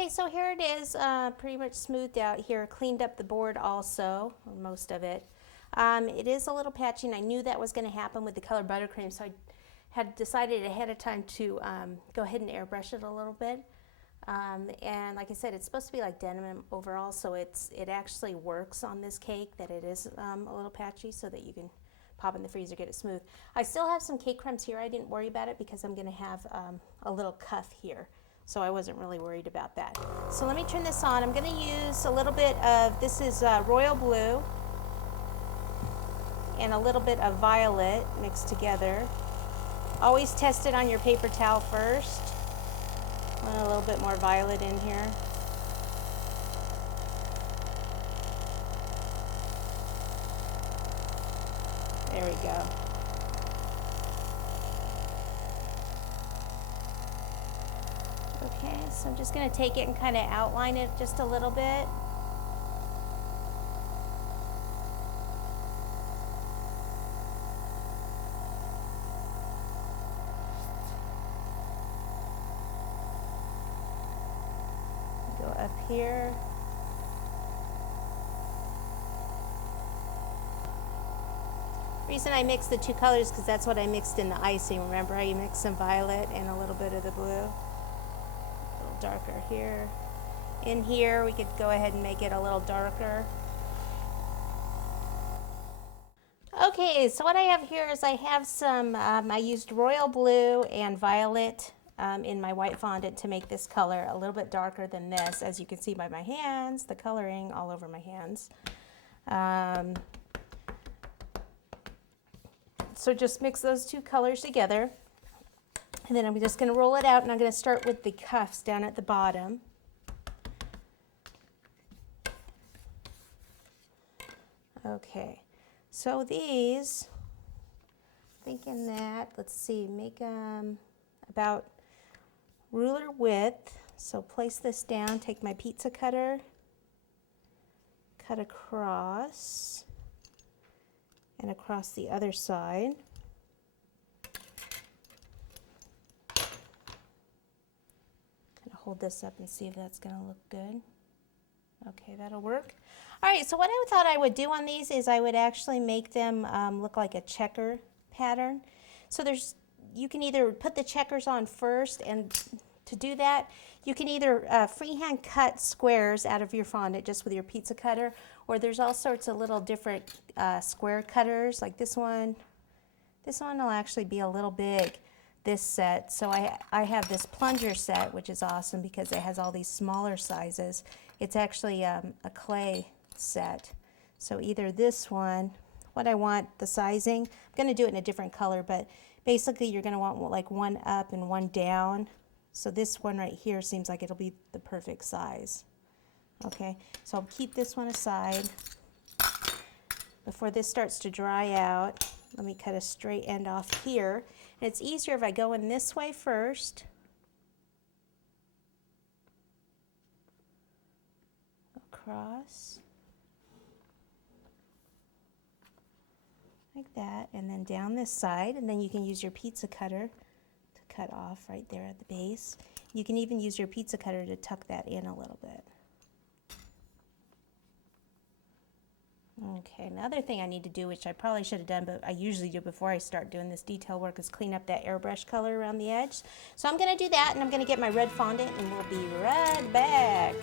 Okay, so here it is, pretty much smoothed out here. Cleaned up the board also, or most of it. It is a little patchy, and I knew that was going to happen with the color buttercream, so I had decided ahead of time to go ahead and airbrush it a little bit. And like I said, it's supposed to be like denim overall, so it actually works on this cake that it is a little patchy, so that you can pop in the freezer, get it smooth. I still have some cake crumbs here. I didn't worry about it because I'm going to have a little cuff here, so I wasn't really worried about that. So let me turn this on. I'm going to use a little bit of, this is royal blue and a little bit of violet mixed together. Always test it on your paper towel first. Want a little bit more violet in here. There we go. Okay, so I'm just going to take it and kind of outline it just a little bit. Go up here. The reason I mixed the two colors because that's what I mixed in the icing. Remember, I mixed some violet and a little bit of the blue. A little darker here. In here, we could go ahead and make it a little darker. Okay, so what I have here is I have some, I used royal blue and violet in my white fondant to make this color a little bit darker than this, as you can see by my hands, the coloring all over my hands. So just mix those two colors together, and then I'm just going to roll it out, and I'm going to start with the cuffs down at the bottom. Okay, so these, thinking that, let's see, make them about ruler width. So place this down, take my pizza cutter, cut across, and across the other side. Kind of hold this up and see if that's going to look good. Okay, that'll work. All right, so what I thought I would do on these is I would actually make them look like a checker pattern. So you can either put the checkers on first, and to do that, you can either freehand cut squares out of your fondant just with your pizza cutter, or there's all sorts of little different square cutters, like this one. This one will actually be a little big, this set. So I have this plunger set, which is awesome because it has all these smaller sizes. It's actually a clay set. So either this one, what I want, the sizing, I'm going to do it in a different color, but basically you're going to want like one up and one down. So this one right here seems like it'll be the perfect size. Okay, so I'll keep this one aside. Before this starts to dry out, let me cut a straight end off here. And it's easier if I go in this way first. Across. Like that, and then down this side, and then you can use your pizza cutter to cut off right there at the base. You can even use your pizza cutter to tuck that in a little bit. Okay, another thing I need to do, which I probably should have done, but I usually do before I start doing this detail work, is clean up that airbrush color around the edge. So I'm going to do that, and I'm going to get my red fondant, and we'll be right back.